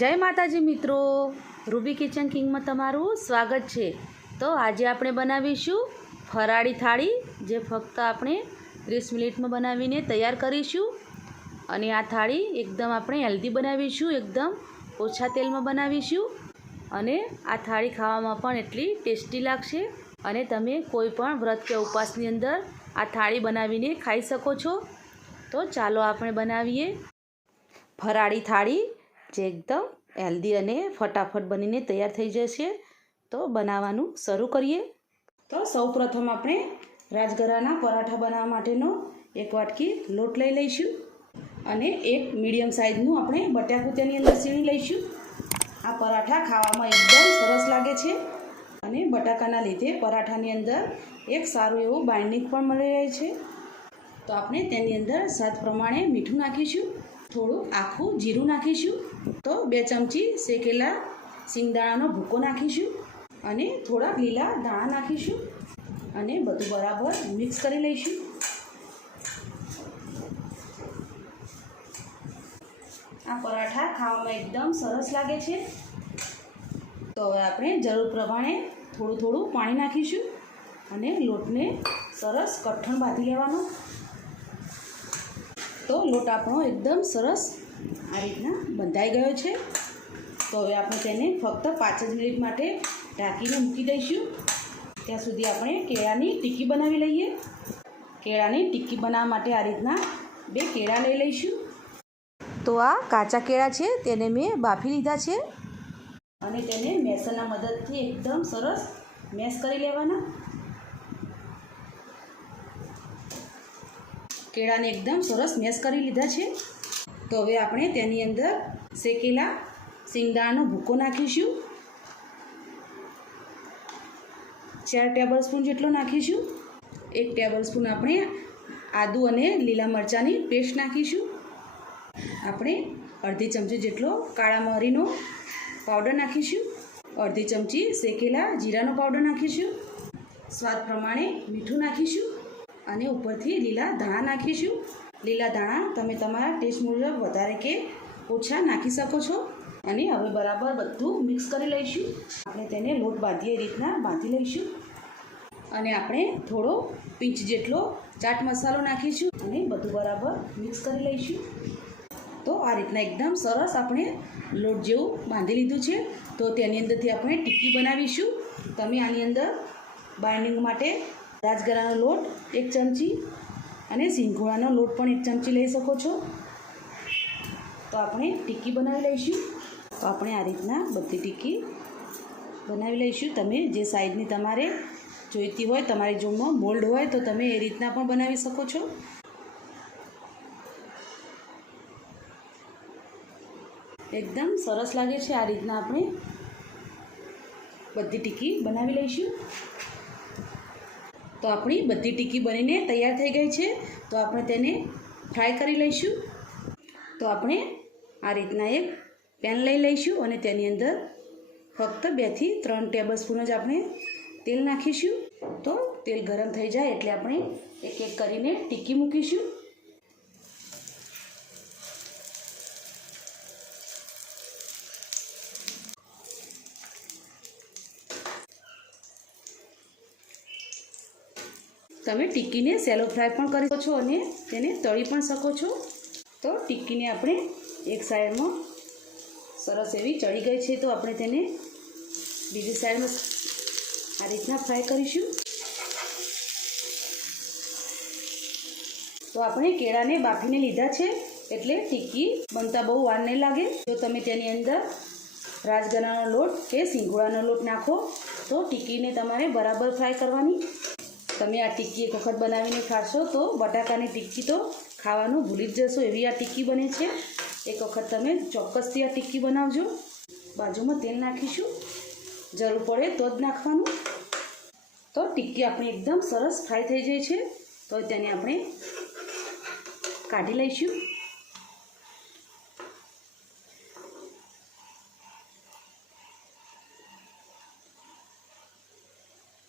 जय माताजी मित्रों, रूबी किचन किंग में तमारू स्वागत है। तो आज આપણે બનાવીશું ફરાળી થાળી, જે ફક્ત આપણે 30 મિનિટમાં બનાવીને તૈયાર કરીશું। અને આ થાળી એકદમ આપણે હેલ્ધી બનાવીશું, એકદમ ઓછા તેલમાં બનાવીશું અને આ થાળી ખાવામાં પણ એટલી ટેસ્ટી લાગશે અને તમે કોઈ પણ વ્રત કે ઉપવાસની અંદર આ થાળી બનાવીને ખાઈ શકો છો। તો ચાલો આપણે બનાવીએ ફરાળી થાળી, જે એકદમ હેલ્ધી અને ફટાફટ બનીને તૈયાર થઈ જશે। તો બનાવવાનું શરૂ કરીએ। તો સૌપ્રથમ આપણે રાજગરાના પરાઠા બનાવવા માટેનો એક વાટકી લોટ લઈ લઈશું અને એક મીડિયમ સાઇઝનું આપણે બટાકું તેની અંદર સીણી લઈશું। આ પરાઠા ખાવામાં એકદમ સરસ લાગે છે અને બટાકાના લીધે પરાઠાની અંદર એક સારું એવું બાઇન્ડિંગ પણ મળી રહે છે। તો આપણે તેની અંદર સ્વાદ પ્રમાણે મીઠું નાખીશું, થોડું આખું જીરું નાખીશું, તો 2 ચમચી શેકેલા સિંગદાણાનો ભૂકો નાખીશું અને થોડા લીલા દાણા નાખીશું અને બધું બરાબર મિક્સ કરી લઈશું। આ પરાઠા ખાવામાં એકદમ સરસ લાગે છે। તો હવે આપણે જરૂર પ્રમાણે થોડું થોડું પાણી નાખીશું અને લોટને સરસ કઠણ બાંધી લેવાનો। તો લોટ આપણો એકદમ સરસ આ રીતના બંધાઈ ગયો છે। તો હવે આપણે તેને ફક્ત 5 જ મિનિટ માટે ઢાંકીને મૂકી દઈશું। ત્યાં સુધી આપણે કેળાની ટિક્કી બનાવી લઈએ। કેળાની ટિક્કી બનાવવા માટે આ રીતના 2 કેળા લઈ લઈશું। તો આ કાચા કેળા છે, તેને મેં બાફી લીધા છે અને તેને મેસરના મદદથી એકદમ સરસ મેશ કરી લેવાના। કેળાને એકદમ સરસ મેશ કરી લીધા છે। તો હવે આપણે તેની અંદર શેકેલા સિંગદાણાનો ભૂકો નાખીશું, 4 ટેબલસ્પૂન જેટલો નાખીશું। 1 ટેબલસ્પૂન આપણે આદુ અને લીલા મરચાંની પેસ્ટ નાખીશું। આપણે અડધી ચમચી જેટલો કાળા મરીનો પાવડર નાખીશું, અડધી ચમચી શેકેલા જીરાનો પાવડર નાખીશું, સ્વાદ પ્રમાણે મીઠું નાખીશું અને ઉપરથી લીલા ધાણા નાખીશું। લીલા ધાણા તમે તમારા ટેસ્ટ મુજબ વધારે કે ઓછા નાખી શકો છો। અને હવે બરાબર બધું મિક્સ કરી લઈશું। આપણે તેને લોટ બાંધીએ એ રીતના બાંધી લઈશું અને આપણે થોડો પિંચ જેટલો ચાટ મસાલો નાખીશું અને બધું બરાબર મિક્સ કરી લઈશું। તો આ રીતના એકદમ સરસ આપણે લોટ જેવું બાંધી લીધું છે। તો તેની અંદરથી આપણે ટિક્કી બનાવીશું। તમે આની અંદર બાઇન્ડિંગ માટે રાજગરાનો લોટ 1 ચમચી અને સિંગોળાનો લોટ પણ 1 ચમચી લઈ શકો છો। તો આપણે ટિક્કી બનાવી લઈશું। તો આપણે આ રીતના બધી ટિક્કી બનાવી લઈશું। તમે જે સાઈઝની તમારે જોઈતી હોય, તમારી જોડમાં મોલ્ડ હોય તો તમે એ રીતના પણ બનાવી શકો છો। એકદમ સરસ લાગે છે। આ રીતના આપણે બધી ટિક્કી બનાવી લઈશું। તો આપણી બધી ટિક્કી બનીને તૈયાર થઈ ગઈ છે। તો આપણે તેને ફ્રાય કરી લઈશું। તો આપણે આ રીતના એક પેન લઈ લઈશું અને તેની અંદર ફક્ત 2 થી 3 ટેબલસ્પૂન જ આપણે તેલ નાખીશું। તો તેલ ગરમ થઈ જાય એટલે આપણે એક એક કરીને ટિક્કી મૂકીશું। તમે ટિક્કીને સેલો ફ્રાય પણ કરી શકો છો અને તેને તળી પણ શકો છો। તો ટિક્કીને આપણે એક સાઈડમાં સરસ એવી ચડી ગઈ છે, તો આપણે તેને બીજી સાઈડમાં આ રીતના ફ્રાય કરીશું। તો આપણે કેળાને બાફીને લીધા છે એટલે ટિક્કી બનતા બહુ વાર નહીં લાગે। જો તમે તેની અંદર રાજગરાનો લોટ કે સિંગોળાનો લોટ નાખો તો ટિક્કીને તમારે બરાબર ફ્રાય કરવાની। તમે આ ટિક્કી એક વખત બનાવીને ખાશો તો બટાકાની ટિક્કી તો ખાવાનું ભૂલી જ જશો, એવી આ ટિક્કી બને છે। એક વખત તમે ચોક્કસથી આ ટિક્કી બનાવજો। બાજુમાં તેલ નાખીશું, જરૂર પડે તો જ નાખવાનું। તો ટિક્કી આપણી એકદમ સરસ ફ્રાય થઈ જાય છે। તો તેને આપણે કાઢી લઈશું।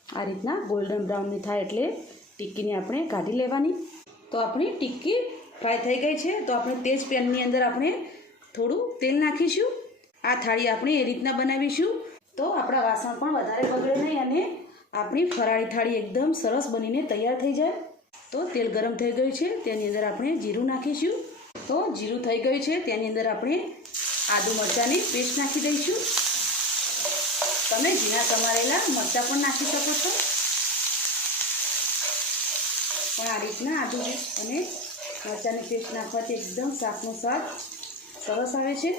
આ રીતના ગોલ્ડન બ્રાઉનની થાય એટલે ટિક્કીને આપણે કાઢી લેવાની। તો આપણી ટિક્કી ફ્રાય થઈ ગઈ છે। તો આપણે તે જ પેનની અંદર આપણે થોડું તેલ નાખીશું આ થાળી આપણે એ રીતના બનાવીશું તો આપણા વાસણ પણ વધારે બગડે નહીં અને આપણી ફરાળી થાળી એકદમ સરસ બનીને તૈયાર થઈ જાય. તો તેલ ગરમ થઈ ગયું છે, તેની અંદર આપણે જીરું નાખીશું. તો જીરું થઈ ગયું છે, તેની અંદર આપણે આદુ મરચાંની પેસ્ટ નાખી દઈશું. તમે ઝીણા સમારેલા મરચાં પણ નાખી શકો છો, પણ આ રીતના આદુ અને મરચાંની પેસ્ટ નાખવાથી એકદમ શાકનો સ્વાદ સરસ આવે છે.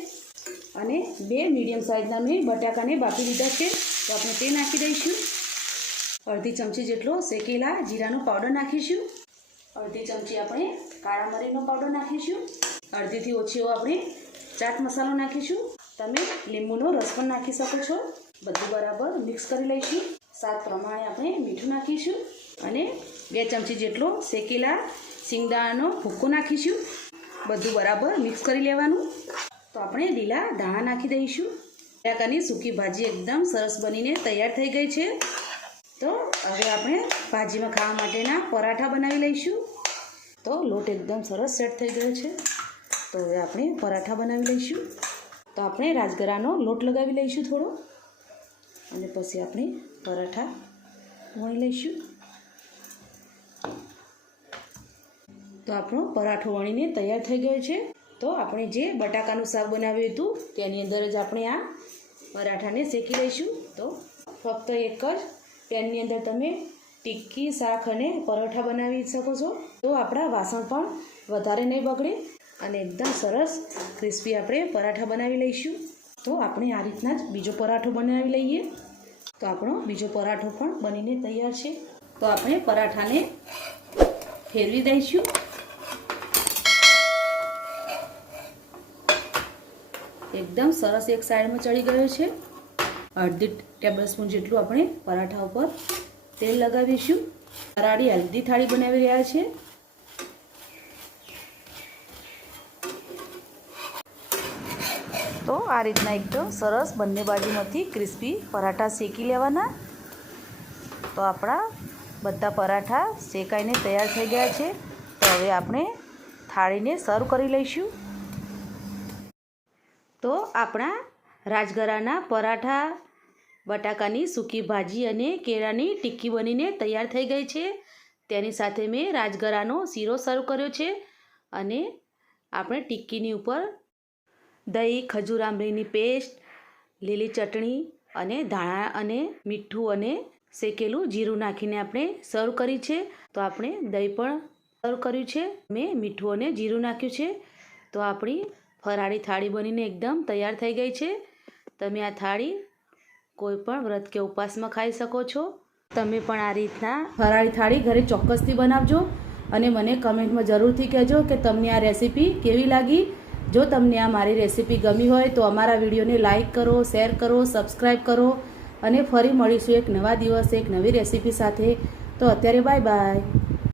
અને 2 મીડિયમ સાઇઝના મેં બટાકાને બાફી લીધા છે, તો આપણે તે નાખી દઈશું. અડધી ચમચી જેટલો શેકેલા જીરાનો પાવડર નાખીશું. અડધી ચમચી આપણે કાળા મરીનો પાવડર નાખીશું. અડધીથી ઓછી આપણે ચાટ મસાલો નાખીશું. તમે લીંબુનો રસ પણ નાખી શકો છો. બધું બરાબર મિક્સ કરી લઈશું. સ્વાદ પ્રમાણે આપણે મીઠું નાખીશું અને 2 ચમચી જેટલો શેકેલા સિંગદાણાનો ભૂકો નાખીશું. બધું બરાબર મિક્સ કરી લેવાનું. તો આપણે લીલા ધાણા નાખી દઈશું. બટાકાની સૂકી ભાજી એકદમ સરસ બનીને તૈયાર થઈ ગઈ છે. તો હવે આપણે ભાજીમાં ખાવા માટેના પરાઠા બનાવી લઈશું. તો લોટ એકદમ સરસ સેટ થઈ ગયો છે, તો હવે આપણે પરાઠા બનાવી લઈશું. તો આપણે રાજગરાનો લોટ લગાવી લઈશું થોડો, અને પછી આપણે પરાઠા વણી લઈશું. તો આપણો પરાઠો વણીને તૈયાર થઈ ગયો છે. તો આપણે જે બટાકાનું શાક બનાવ્યું હતું તેની અંદર જ આપણે આ પરાઠાને શેકી લઈશું. તો ફક્ત એક જ પેનની અંદર તમે ટિક્કી, શાક અને પરોઠા બનાવી શકો છો. તો આપણા વાસણ પણ વધારે નહીં બગડે અને એકદમ સરસ ક્રિસ્પી આપણે પરાઠા બનાવી લઈશું. તો આપણે આ રીતના જ બીજો પરાઠો બનાવી લઈએ. તો આપણો બીજો પરાઠો પણ બનીને તૈયાર છે. તો આપણે પરાઠાને ફેરવી દઈશું. એકદમ સરસ એક સાઈડમાં ચડી ગયો છે. અડધી ટેબલ સ્પૂન જેટલું આપણે પરાઠા ઉપર તેલ લગાવીશું. ફરાળી હેલ્ધી થાળી બનાવી રહ્યા છે. તો આ રીતના એકદમ સરસ બંને બાજુમાંથી ક્રિસ્પી પરાઠા શેકી લેવાના. તો આપણા બધા પરાઠા શેકાઈને તૈયાર થઈ ગયા છે. તો હવે આપણે થાળીને સર્વ કરી લઈશું. તો આપણા રાજગરાના પરાઠા, બટાકાની સૂકી ભાજી અને કેળાની ટિક્કી બનીને તૈયાર થઈ ગઈ છે. તેની સાથે મેં રાજગરાનો શીરો સર્વ કર્યો છે અને આપણે ટિક્કીની ઉપર દહીં, ખજૂર આંબલીની પેસ્ટ, લીલી ચટણી અને ધાણા અને મીઠું અને શેકેલું જીરું નાખીને આપણે સર્વ કરી છે. તો આપણે દહીં પણ સર્વ કર્યું છે, મેં મીઠું અને જીરું નાખ્યું છે. તો આપણી ફરાળી થાળી બનીને એકદમ તૈયાર થઈ ગઈ છે. તમે આ થાળી કોઈ પણ વ્રત કે ઉપવાસમાં ખાઈ શકો છો. તમે પણ આ રીતના ફરાળી થાળી ઘરે ચોક્કસથી બનાવજો અને મને કમેન્ટમાં જરૂરથી કહેજો કે તમને આ રેસીપી કેવી લાગી. જો તમને આ મારી રેસીપી ગમી હોય તો અમારા વિડીયોને લાઇક કરો, શેર કરો, સબસ્ક્રાઈબ કરો અને ફરી મળીશું એક નવા દિવસે એક નવી રેસીપી સાથે. તો અત્યારે બાય બાય.